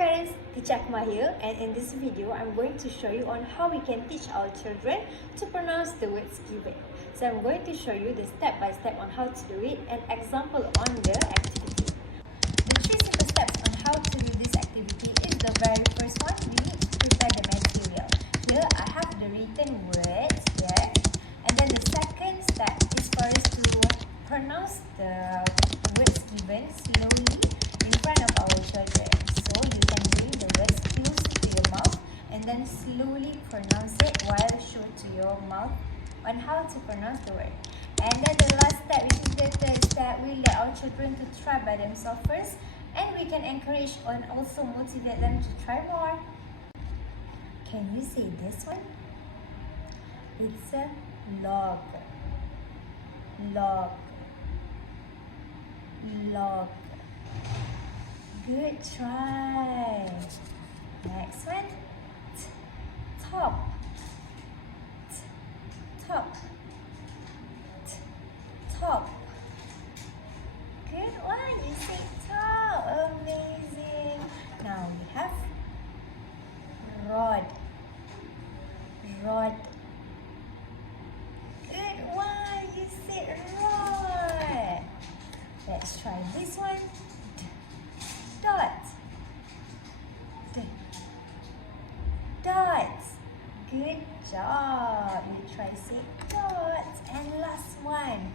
parents, Teacher Akmal here, and in this video I'm going to show you on how we can teach our children to pronounce the words given. So I'm going to show you the step by step on how to do it and example on the activity. The 3 simple steps on how to do this activity is the very first one, we need to prepare the material. Here I have the written words here, and then the second step is for us to pronounce the words given slowly in front of our children. So you can bring the words close to your mouth and then slowly pronounce it while show to your mouth on how to pronounce the word. And then the last step, which is the third step, we let our children to try by themselves first, and we can encourage and also motivate them to try more. Can you say this one? It's a log. Log. Log. Good try. Next one. Top. Top. Top. Good one. You say top. Amazing. Now we have rod. Rod. Good one. You said rod. Let's try this one. Dot. Dot. Good job. You try say dot. And last one.